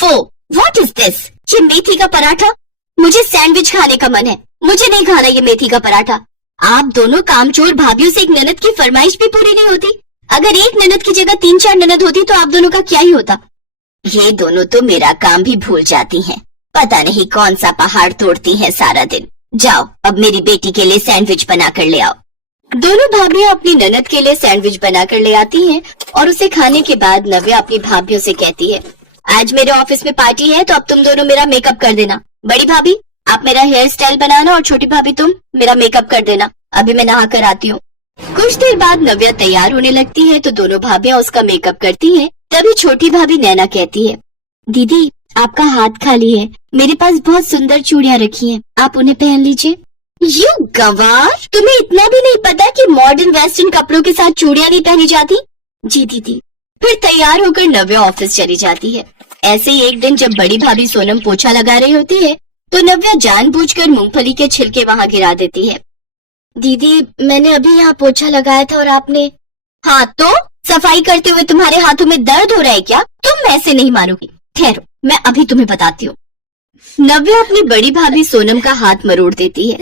ओफो, what is this? ये मेथी का पराठा? मुझे सैंडविच खाने का मन है, मुझे नहीं खाना ये मेथी का पराठा। आप दोनों कामचोर भाभीयों से एक ननद की फरमाइश भी पूरी नहीं होती। अगर एक ननद की जगह 3-4 ननद होती तो आप दोनों का क्या ही होता। ये दोनों तो मेरा काम भी भूल जाती हैं। पता नहीं कौन सा पहाड़ तोड़ती हैं सारा दिन। जाओ, अब मेरी बेटी के लिए सैंडविच बना कर ले आओ। दोनों भाभियां अपनी ननद के लिए सैंडविच बनाकर ले आती हैं और उसे खाने के बाद नव्या अपनी भाभियों से कहती है, आज मेरे ऑफिस में पार्टी है तो अब तुम दोनों मेरा मेकअप कर देना। बड़ी भाभी आप मेरा हेयर स्टाइल बनाना और छोटी भाभी तुम मेरा मेकअप कर देना। अभी मैं नहा कर आती हूँ। कुछ देर बाद नव्या तैयार होने लगती है तो दोनों भाभियां उसका मेकअप करती हैं। तभी छोटी भाभी नैना कहती है, दीदी आपका हाथ खाली है, मेरे पास बहुत सुंदर चूड़ियां रखी हैं, आप उन्हें पहन लीजिए। यू गंवार, तुम्हें इतना भी नहीं पता कि मॉडर्न वेस्टर्न कपड़ों के साथ चूड़ियां नहीं पहनी जाती? जी दीदी। फिर तैयार होकर नव्या ऑफिस चली जाती है। ऐसे ही एक दिन जब बड़ी भाभी सोनम पोछा लगा रही होती है तो नव्या जानबूझकर मूंगफली के छिलके वहाँ गिरा देती है। दीदी मैंने अभी यहाँ पोछा लगाया था और आपने। हाँ तो सफाई करते हुए तुम्हारे हाथों में दर्द हो रहा है क्या? तुम ऐसे नहीं मानोगी, ठहरो मैं अभी तुम्हें बताती हूँ। नव्या अपनी बड़ी भाभी सोनम का हाथ मरोड़ देती है।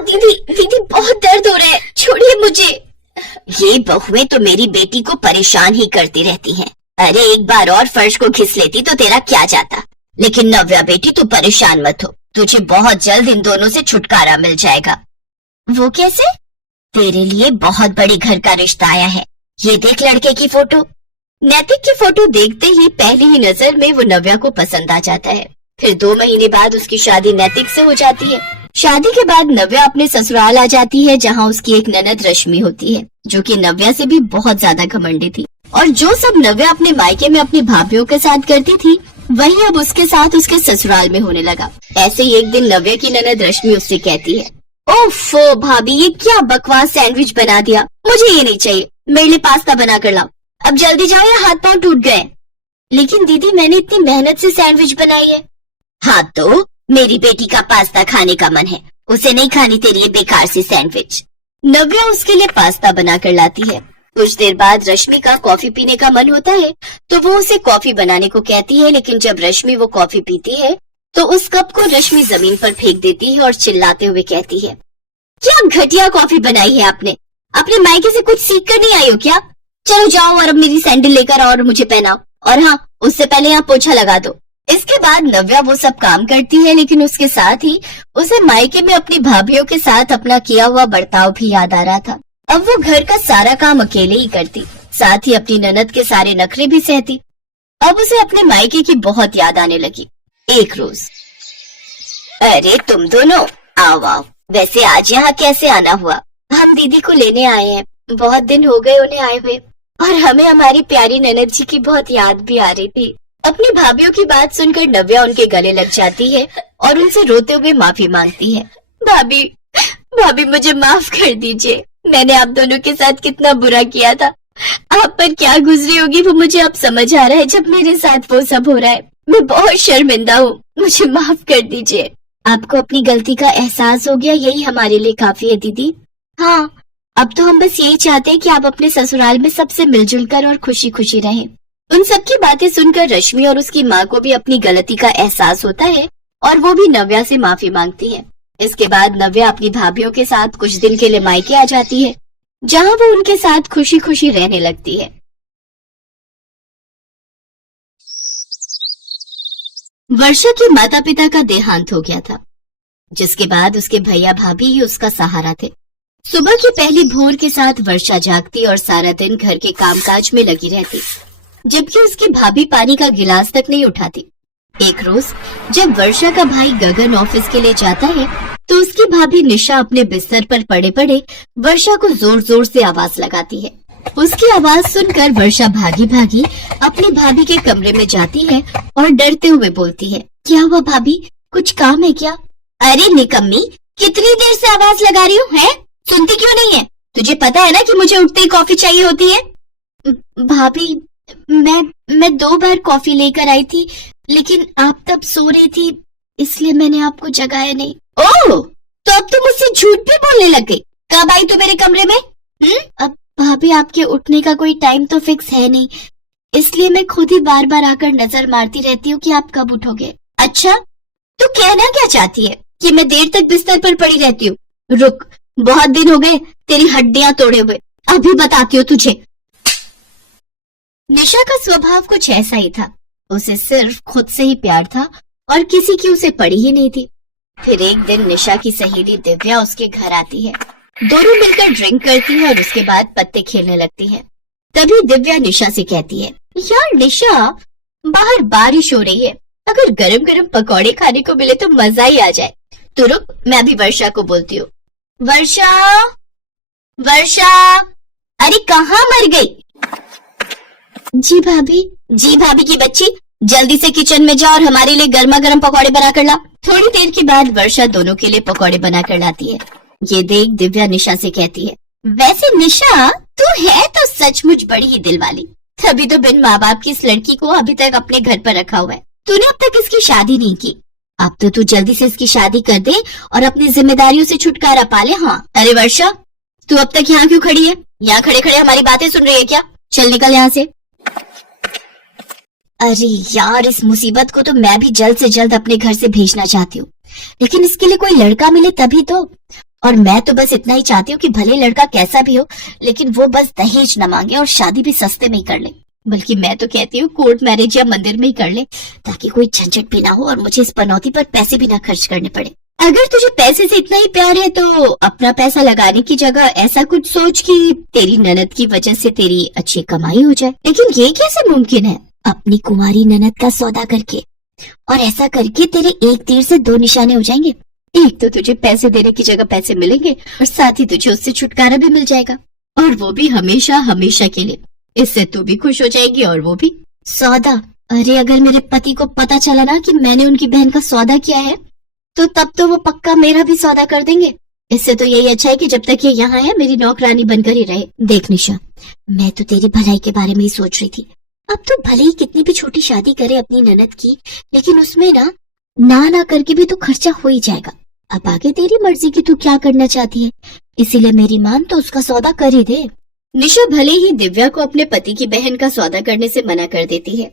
दीदी दीदी बहुत दर्द हो रहा है, छोड़िए मुझे। ये बहुएं तो मेरी बेटी को परेशान ही करती रहती हैं। अरे एक बार और फर्श को घिस लेती तो तेरा क्या जाता। लेकिन नव्या बेटी तू परेशान मत हो, तुझे बहुत जल्द इन दोनों से छुटकारा मिल जाएगा। वो कैसे? तेरे लिए बहुत बड़े घर का रिश्ता आया है, ये देख लड़के की फोटो। नैतिक की फोटो देखते ही पहली ही नजर में वो नव्या को पसंद आ जाता है। फिर 2 महीने बाद उसकी शादी नैतिक से हो जाती है। शादी के बाद नव्या अपने ससुराल आ जाती है जहाँ उसकी एक ननद रश्मि होती है जो कि नव्या से भी बहुत ज्यादा घमंडी थी। और जो सब नव्या अपने मायके में अपनी भाभीयों के साथ करती थी वही अब उसके साथ उसके ससुराल में होने लगा। ऐसे ही एक दिन नव्या की ननद रश्मि उससे कहती है, ओफो भाभी ये क्या बकवास सैंडविच बना दिया, मुझे ये नहीं चाहिए, मेरे लिए पास्ता बना कर लाओ। अब जल्दी जाओ या हाथ पांव टूट गए। लेकिन दीदी मैंने इतनी मेहनत से सैंडविच बनाई है। हाँ तो मेरी बेटी का पास्ता खाने का मन है, उसे नहीं खानी तेरी ये बेकार सी सैंडविच। नव्या उसके लिए पास्ता बना कर लाती है। कुछ देर बाद रश्मि का कॉफी पीने का मन होता है तो वो उसे कॉफी बनाने को कहती है। लेकिन जब रश्मि वो कॉफी पीती है तो उस कप को रश्मि जमीन पर फेंक देती है और चिल्लाते हुए कहती है, क्या घटिया कॉफी बनाई है आपने, अपने मायके से कुछ सीख कर नहीं आई हो क्या? चलो जाओ और अब मेरी सैंडल लेकर आओ और मुझे पहनाओ, और हाँ उससे पहले यहाँ पोछा लगा दो। इसके बाद नव्या वो सब काम करती है लेकिन उसके साथ ही उसे मायके में अपनी भाभीयों के साथ अपना किया हुआ बर्ताव भी याद आ रहा था। अब वो घर का सारा काम अकेले ही करती, साथ ही अपनी ननद के सारे नखरे भी सहती। अब उसे अपने मायके की बहुत याद आने लगी। एक रोज, अरे तुम दोनों आओ आओ, वैसे आज यहाँ कैसे आना हुआ? हम दीदी को लेने आए हैं, बहुत दिन हो गए उन्हें आए हुए और हमें हमारी प्यारी ननद जी की बहुत याद भी आ रही थी। अपनी भाभीयों की बात सुनकर नव्या उनके गले लग जाती है और उनसे रोते हुए माफी मांगती है। भाभी भाभी मुझे माफ कर दीजिए, मैंने आप दोनों के साथ कितना बुरा किया था। आप पर क्या गुजरी होगी वो मुझे अब समझ आ रहा है जब मेरे साथ वो सब हो रहा है। मैं बहुत शर्मिंदा हूँ, मुझे माफ कर दीजिए। आपको अपनी गलती का एहसास हो गया, यही हमारे लिए काफी है दीदी। हाँ अब तो हम बस यही चाहते हैं कि आप अपने ससुराल में सबसे मिलजुल कर और खुशी खुशी रहें। उन सबकी बातें सुनकर रश्मि और उसकी माँ को भी अपनी गलती का एहसास होता है और वो भी नव्या से माफी मांगती है। इसके बाद नव्या अपनी भाभीयों के साथ कुछ दिन के लिए मायके आ जाती है जहाँ वो उनके साथ खुशी खुशी रहने लगती है। वर्षा के माता पिता का देहांत हो गया था, जिसके बाद उसके भैया भाभी ही उसका सहारा थे। सुबह की पहली भोर के साथ वर्षा जागती और सारा दिन घर के कामकाज में लगी रहती, जबकि उसकी भाभी पानी का गिलास तक नहीं उठाती। एक रोज जब वर्षा का भाई गगन ऑफिस के लिए जाता है तो उसकी भाभी निशा अपने बिस्तर पर पड़े पड़े वर्षा को जोर जोर से आवाज लगाती है। उसकी आवाज सुनकर वर्षा भागी भागी अपनी भाभी के कमरे में जाती है और डरते हुए बोलती है, क्या हुआ भाभी, कुछ काम है क्या? अरे निकम्मी, कितनी देर से आवाज लगा रही हूँ, है? सुनती क्यों नहीं है? तुझे पता है ना कि मुझे उठते ही कॉफी चाहिए होती है। भाभी मैं 2 बार कॉफी लेकर आई थी लेकिन आप तब सो रही थी, इसलिए मैंने आपको जगाया नहीं। ओह, तो अब तुम मुझसे झूठ भी बोलने लग गई। कब आई तू मेरे कमरे में? अब भाभी आपके उठने का कोई टाइम तो फिक्स है नहीं, इसलिए मैं खुद ही बार बार आकर नजर मारती रहती हूँ कि आप कब उठोगे। अच्छा, तू कहना क्या चाहती है कि मैं देर तक बिस्तर पर पड़ी रहती हूँ? रुक, बहुत दिन हो गए तेरी हड्डियां तोड़े हुए, अभी बताती हूँ तुझे। निशा का स्वभाव कुछ ऐसा ही था। उसे सिर्फ खुद से ही प्यार था और किसी की उसे पड़ी ही नहीं थी। फिर एक दिन निशा की सहेली दिव्या उसके घर आती है। दोनों मिलकर ड्रिंक करती है और उसके बाद पत्ते खेलने लगती है। तभी दिव्या निशा से कहती है, यार निशा, बाहर बारिश हो रही है, अगर गरम गरम पकौड़े खाने को मिले तो मजा ही आ जाए। तो रुक, मैं अभी वर्षा को बोलती हूँ। वर्षा, वर्षा, अरे कहाँ मर गई? जी भाभी। जी भाभी की बच्ची, जल्दी से किचन में जा और हमारे लिए गर्मा गर्म पकौड़े बना कर ला। थोड़ी देर के बाद वर्षा दोनों के लिए पकौड़े बना कर लाती है। ये देख दिव्या निशा से कहती है, वैसे निशा, तू है तो सचमुच बड़ी ही दिल वाली। तभी तो बिन माँ बाप की इस लड़की को अभी तक अपने घर पर रखा हुआ है। तूने अब तक इसकी शादी नहीं की, अब तो तू जल्दी से इसकी शादी कर दे और अपनी जिम्मेदारियों से छुटकारा पा ले। हाँ, अरे वर्षा, तू अब तक यहाँ क्यों खड़ी है? यहाँ खड़े खड़े हमारी बातें सुन रही है क्या? चल निकल यहाँ से। अरे यार, इस मुसीबत को तो मैं भी जल्द से जल्द अपने घर से भेजना चाहती हूँ, लेकिन इसके लिए कोई लड़का मिले तभी तो। और मैं तो बस इतना ही चाहती हूँ कि भले लड़का कैसा भी हो, लेकिन वो बस दहेज न मांगे और शादी भी सस्ते में ही कर ले। बल्कि मैं तो कहती हूँ कोर्ट मैरिज या मंदिर में ही कर ले, ताकि कोई झंझट भी ना हो और मुझे इस पनौती पर पैसे भी ना खर्च करने पड़े। अगर तुझे पैसे से इतना ही प्यार है तो अपना पैसा लगाने की जगह ऐसा कुछ सोच कि तेरी ननद की वजह से तेरी अच्छी कमाई हो जाए। लेकिन ये कैसे मुमकिन है? अपनी कुंवारी ननद का सौदा करके, और ऐसा करके तेरे एक तीर से दो निशाने हो जाएंगे। एक तो तुझे पैसे देने की जगह पैसे मिलेंगे और साथ ही तुझे उससे छुटकारा भी मिल जाएगा, और वो भी हमेशा हमेशा के लिए। इससे तू भी खुश हो जाएगी और वो भी। सौदा? अरे अगर मेरे पति को पता चला ना कि मैंने उनकी बहन का सौदा किया है, तो तब तो वो पक्का मेरा भी सौदा कर देंगे। इससे तो यही अच्छा है कि जब तक ये यहाँ है मेरी नौकरानी बनकर ही रहे। देख निशा, मैं तो तेरी भलाई के बारे में ही सोच रही थी। अब तो भले ही कितनी भी छोटी शादी करे अपनी ननद की, लेकिन उसमें ना करके भी तो खर्चा हो ही जाएगा। अब आगे तेरी मर्जी की तू क्या करना चाहती है, इसीलिए मेरी मान तो उसका सौदा कर ही दे। निशा भले ही दिव्या को अपने पति की बहन का सौदा करने से मना कर देती है,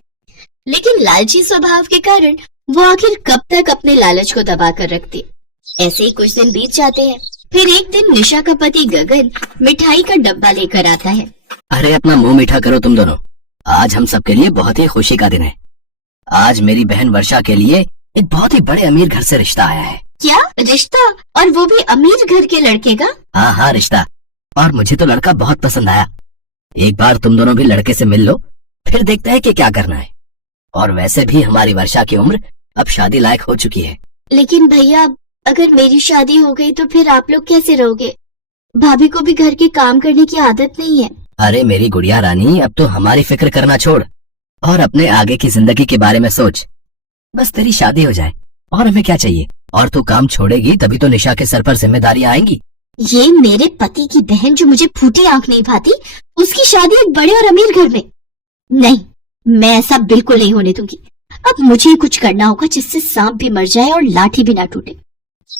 लेकिन लालची स्वभाव के कारण वो आखिर कब तक अपने लालच को दबा कर रखती। ऐसे ही कुछ दिन बीत जाते हैं। फिर एक दिन निशा का पति गगन मिठाई का डब्बा लेकर आता है। अरे अपना मुंह मीठा करो तुम दोनों, आज हम सबके लिए बहुत ही खुशी का दिन है। आज मेरी बहन वर्षा के लिए एक बहुत ही बड़े अमीर घर से रिश्ता आया है। क्या रिश्ता? और वो भी अमीर घर के लड़के का? हाँ रिश्ता, और मुझे तो लड़का बहुत पसंद आया। एक बार तुम दोनों भी लड़के से मिल लो, फिर देखते हैं कि क्या करना है। और वैसे भी हमारी वर्षा की उम्र अब शादी लायक हो चुकी है। लेकिन भैया, अगर मेरी शादी हो गई तो फिर आप लोग कैसे रहोगे? भाभी को भी घर के काम करने की आदत नहीं है। अरे मेरी गुड़िया रानी, अब तो हमारी फिक्र करना छोड़ और अपने आगे की जिंदगी के बारे में सोच। बस तेरी शादी हो जाए और हमें क्या चाहिए। और तू काम छोड़ेगी तभी तो निशा के सर पर जिम्मेदारियां आएंगी। ये मेरे पति की बहन जो मुझे फूटी आंख नहीं भाती, उसकी शादी एक बड़े और अमीर घर में? नहीं, मैं ऐसा बिल्कुल नहीं होने दूंगी। अब मुझे कुछ करना होगा जिससे सांप भी मर जाए और लाठी भी ना टूटे।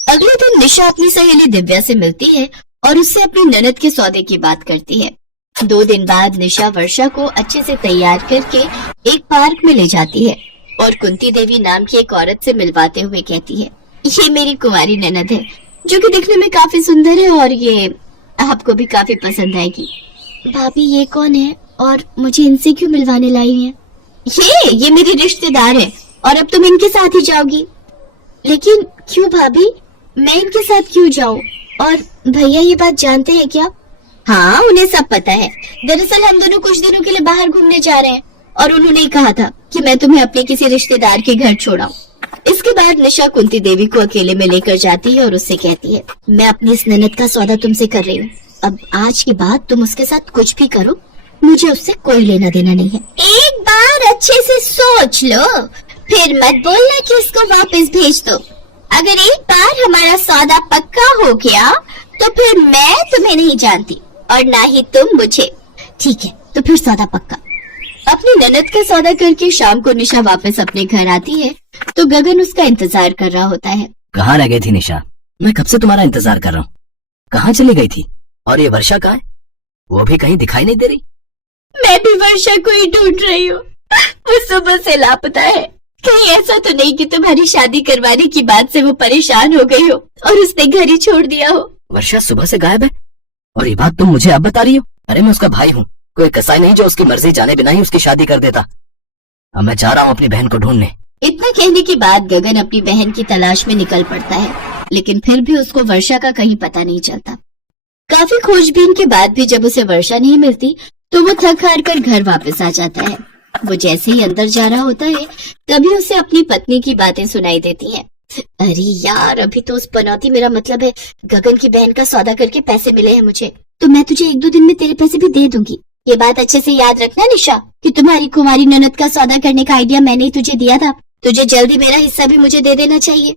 अगले दिन निशा अपनी सहेली दिव्या से मिलती है और उससे अपनी ननद के सौदे की बात करती है। 2 दिन बाद निशा वर्षा को अच्छे से तैयार करके एक पार्क में ले जाती है और कुंती देवी नाम की एक औरत से मिलवाते हुए कहती है, ये मेरी कुंवारी ननद है जो कि दिखने में काफी सुंदर है और ये आपको भी काफी पसंद आएगी। भाभी ये कौन है और मुझे इनसे क्यों मिलवाने लाई है? ये मेरी रिश्तेदार है और अब तुम इनके साथ ही जाओगी। लेकिन क्यों भाभी, मैं इनके साथ क्यों जाऊं? और भैया ये बात जानते हैं क्या? हाँ, उन्हें सब पता है। दरअसल हम दोनों कुछ दिनों के लिए बाहर घूमने जा रहे हैं और उन्होंने ही कहा था कि मैं तुम्हें अपने किसी रिश्तेदार के घर छोड़ाऊं। इसके बाद निशा कुंती देवी को अकेले में लेकर जाती है और उससे कहती है, मैं अपनी इस ननद का सौदा तुमसे कर रही हूँ। अब आज के बाद तुम उसके साथ कुछ भी करो, मुझे उससे कोई लेना देना नहीं है। एक बार अच्छे से सोच लो, फिर मत बोलना कि उसको वापस भेज दो। अगर एक बार हमारा सौदा पक्का हो गया तो फिर मैं तुम्हें नहीं जानती और ना ही तुम मुझे। ठीक है, तो फिर सौदा पक्का। अपनी ननद का सौदा करके शाम को निशा वापस अपने घर आती है तो गगन उसका इंतजार कर रहा होता है। कहाँ रह गई थी निशा? मैं कब से तुम्हारा इंतजार कर रहा हूँ। कहाँ चली गई थी? और ये वर्षा कहाँ है? वो भी कहीं दिखाई नहीं दे रही। मैं भी वर्षा को ही ढूंढ रही हूँ। वो सुबह से लापता है। कहीं ऐसा तो नहीं कि तुम्हारी शादी करवाने की बात से वो परेशान हो गई हो और उसने घर ही छोड़ दिया हो। वर्षा सुबह से गायब है और ये बात तुम मुझे अब बता रही हो? अरे मैं उसका भाई हूँ, कोई कसाई नहीं जो उसकी मर्जी जाने बिना ही उसकी शादी कर देता। अब मैं जा रहा हूँ अपनी बहन को ढूंढने। इतना कहने के बाद गगन अपनी बहन की तलाश में निकल पड़ता है, लेकिन फिर भी उसको वर्षा का कहीं पता नहीं चलता। काफी खोजबीन के बाद भी जब उसे वर्षा नहीं मिलती तो वो थक हार कर घर वापस आ जाता है। वो जैसे ही अंदर जा रहा होता है तभी उसे अपनी पत्नी की बातें सुनाई देती हैं। अरे यार, अभी तो उस पनौती, मेरा मतलब है गगन की बहन का सौदा करके पैसे मिले हैं मुझे, तो मैं तुझे 1-2 दिन में तेरे पैसे भी दे दूंगी। ये बात अच्छे से याद रखना निशा कि तुम्हारी कुमारी ननद का सौदा करने का आइडिया मैंने ही तुझे दिया था। तुझे जल्दी मेरा हिस्सा भी मुझे दे देना चाहिए।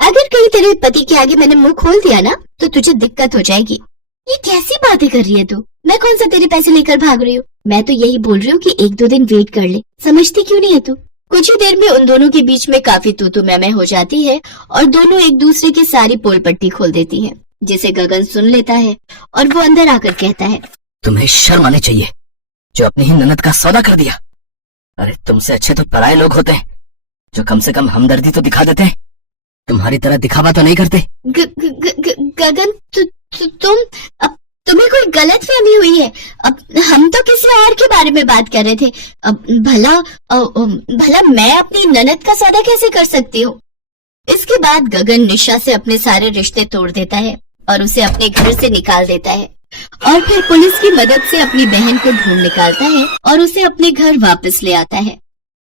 अगर कहीं तेरे पति के आगे मैंने मुंह खोल दिया ना तो तुझे दिक्कत हो जाएगी। ये कैसी बातें कर रही है तू? मैं कौन सा तेरे पैसे लेकर भाग रही हूँ? मैं तो यही बोल रही हूँ कि 1-2 दिन वेट कर ले। समझती क्यों नहीं है तू? कुछ ही देर में उन दोनों के बीच में काफी तू मैं हो जाती है और दोनों एक दूसरे की सारी पोल पट्टी खोल देती हैं, जिसे गगन सुन लेता है और वो अंदर आकर कहता है, तुम्हें शर्म आनी चाहिए जो अपनी ही ननद का सौदा कर दिया। अरे तुमसे अच्छे तो पराये लोग होते हैं जो कम से कम हमदर्दी तो दिखा देते हैं, तुम्हारी तरह दिखावा तो नहीं करते। गगन तुम्हें कोई गलत फहमी हुई है। अब हम तो किसी और के बारे में बात कर रहे थे। अब भला मैं अपनी ननद का सौदा कैसे कर सकती हूँ? इसके बाद गगन निशा से अपने सारे रिश्ते तोड़ देता है और उसे अपने घर से निकाल देता है और फिर पुलिस की मदद से अपनी बहन को ढूंढ निकालता है और उसे अपने घर वापस ले आता है।